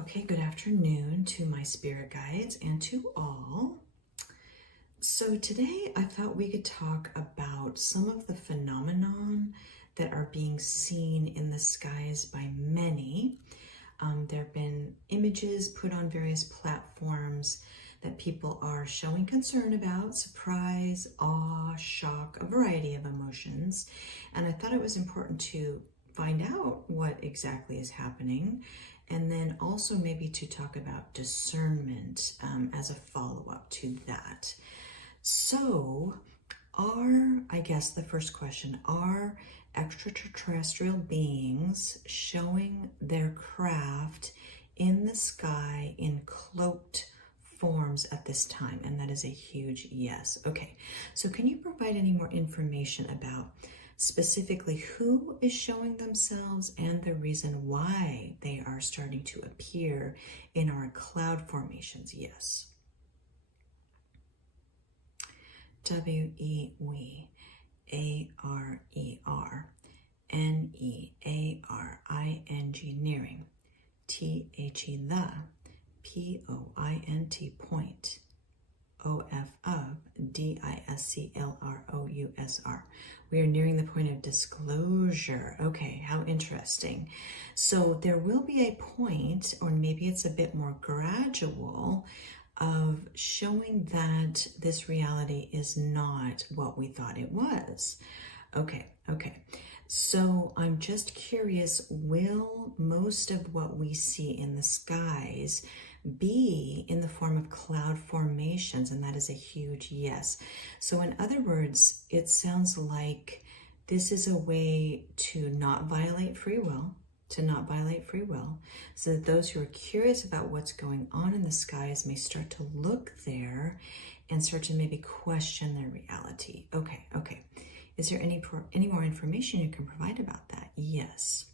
Okay, good afternoon to my spirit guides and to all. So today I thought we could talk about some of the phenomenon that are being seen in the skies by many. There have been images put on various platforms that people are showing concern about: surprise, awe, shock, a variety of emotions. And I thought it was important to find out what exactly is happening, and then also maybe to talk about discernment as a follow-up to that. So I guess the first question, are extraterrestrial beings showing their craft in the sky in cloaked forms at this time? And that is a huge yes. Okay, so can you provide any more information about specifically who is showing themselves and the reason why they are starting to appear in our cloud formations? Yes. W-E-We-A-R-E-R-N-E-A-R-I-N-G nearing, T-H-E the, P-O-I-N-T point, O-F of, D-I-S-C-L-R-O-U-S-R. We are nearing the point of disclosure. Okay, how interesting. So there will be a point, or maybe it's a bit more gradual, of showing that this reality is not what we thought it was. Okay. So I'm just curious, will most of what we see in the skies be in the form of cloud formations? And that is a huge yes. So in other words, it sounds like this is a way to not violate free will, so that those who are curious about what's going on in the skies may start to look there and start to maybe question their reality. Okay. Is there any more information you can provide about that? Yes.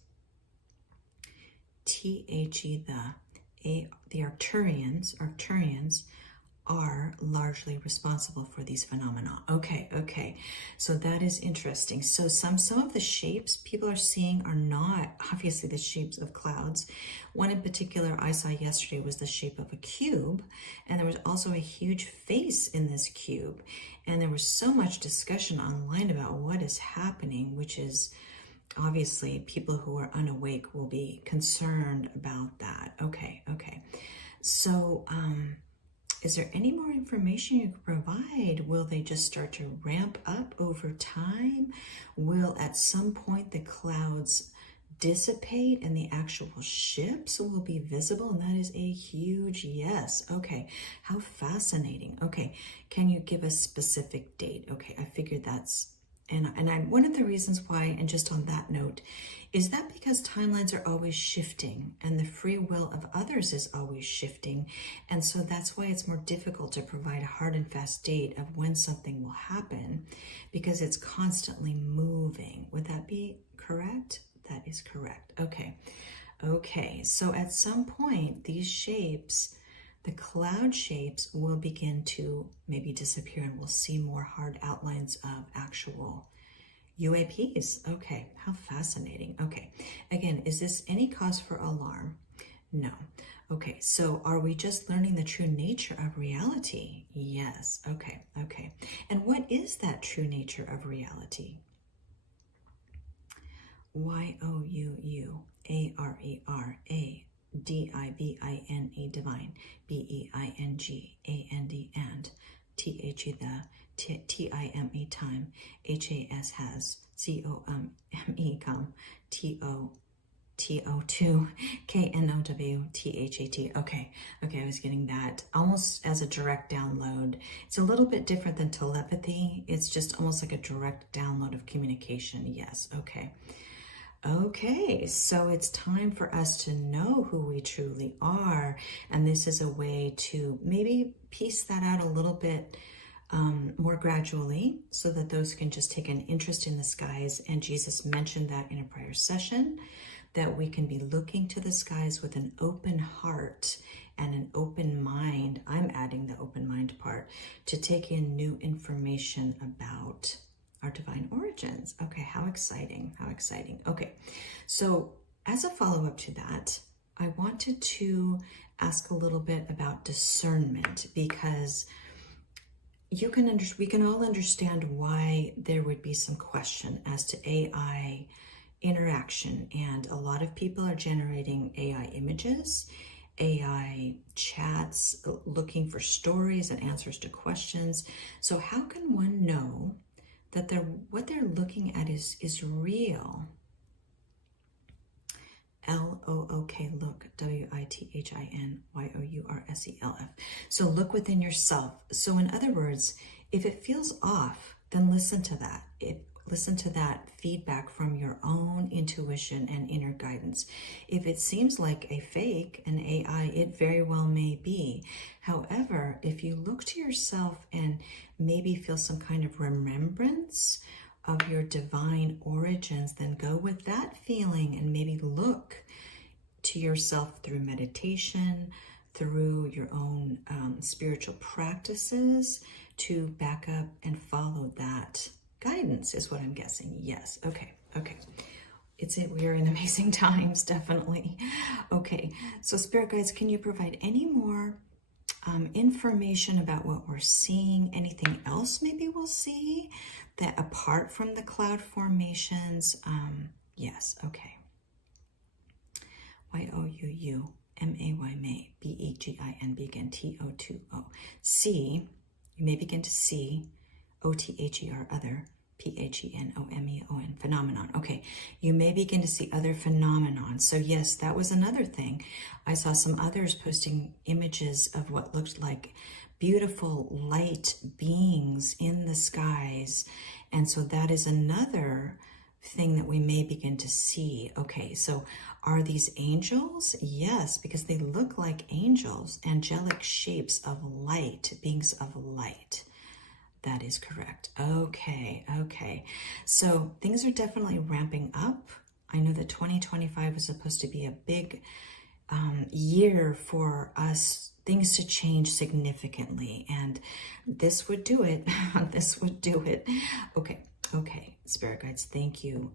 T-H-E the Arcturians are largely responsible for these phenomena. Okay. So that is interesting. So some of the shapes people are seeing are not obviously the shapes of clouds. One in particular I saw yesterday was the shape of a cube, and there was also a huge face in this cube. And there was so much discussion online about what is happening, which is obviously people who are unawake will be concerned about that. Okay. So, is there any more information you can provide? Will they just start to ramp up over time? Will at some point the clouds dissipate and the actual ships will be visible? And that is a huge yes. Okay, how fascinating. Okay, can you give a specific date? Okay, I figured that's, and one of the reasons why, and just on that note, is that because timelines are always shifting and the free will of others is always shifting. And so that's why it's more difficult to provide a hard and fast date of when something will happen, because it's constantly moving. Would that be correct? That is correct. Okay. So at some point, these shapes, the cloud shapes, will begin to maybe disappear, and we'll see more hard outlines of actual UAPs. Okay, how fascinating. Okay, again, is this any cause for alarm? No. Okay, so are we just learning the true nature of reality? Yes. Okay. And what is that true nature of reality? Y-O-U-U-A-R-E-R-A-D-I-V-I-N-E divine, B-E-I-N-G-A-N-D and T-H-E the, T-I-M-E time, H-A-S has, C-O-M-E come, T-O-T-O-2, K-N-O-W, T-H-A-T. Okay, I was getting that almost as a direct download. It's a little bit different than telepathy. It's just almost like a direct download of communication. Yes, Okay, so it's time for us to know who we truly are. And this is a way to maybe piece that out a little bit more gradually, so that those can just take an interest in the skies. And Jesus mentioned that in a prior session, that we can be looking to the skies with an open heart and an open mind. I'm adding the open mind part to take in new information about our divine origins. Okay, how exciting. Okay, so as a follow-up to that, I wanted to ask a little bit about discernment, because we can all understand why there would be some question as to AI interaction. And a lot of people are generating AI images, AI chats, looking for stories and answers to questions. So how can one know that what they're looking at is real? L-O-O-K, look, W-I-T-H-I-N-Y-O-U-R-S-E-L-F. So look within yourself. So in other words, if it feels off, then listen to that. Listen to that feedback from your own intuition and inner guidance. If it seems like a fake, an AI, it very well may be. However, if you look to yourself and maybe feel some kind of remembrance of your divine origins, then go with that feeling and maybe look to yourself through meditation, through your own spiritual practices to back up and follow that guidance, is what I'm guessing. Yes. Okay. We're in amazing times, definitely. Okay. So Spirit Guides, can you provide any more information about what we're seeing? Anything else maybe we'll see that apart from the cloud formations? Yes. Okay. Y-O-U-U-M-A-Y, B-E-G-I-N, begin, T-O-2-O. See, you may begin to see, O-T-H-E-R, other, P-H-E-N-O-M-E-O-N, phenomenon. Okay, you may begin to see other phenomenon. So yes, that was another thing. I saw some others posting images of what looked like beautiful light beings in the skies. And so that is another thing that we may begin to see. Okay, so are these angels? Yes, because they look like angels, angelic shapes of light, beings of light. That is correct. Okay. So things are definitely ramping up. I know that 2025 was supposed to be a big year for us, things to change significantly, and this would do it. This would do it. Okay, Spirit Guides, thank you.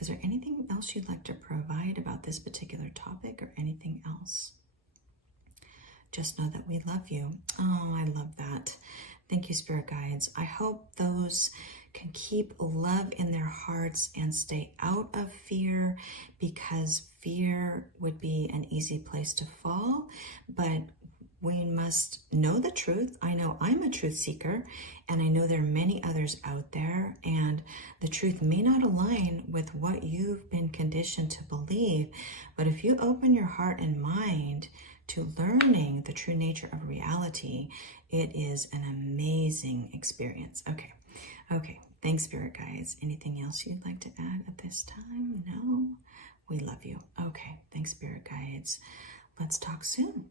Is there anything else you'd like to provide about this particular topic or anything else? Just know that we love you. Oh, I love that. Thank you, Spirit Guides. I hope those can keep love in their hearts and stay out of fear, because fear would be an easy place to fall. But we must know the truth. I know I'm a truth seeker, and I know there are many others out there, and the truth may not align with what you've been conditioned to believe. But if you open your heart and mind to learning the true nature of reality, it is an amazing experience. Okay. Thanks, Spirit Guides. Anything else you'd like to add at this time? No? We love you. Okay. Thanks, Spirit Guides. Let's talk soon.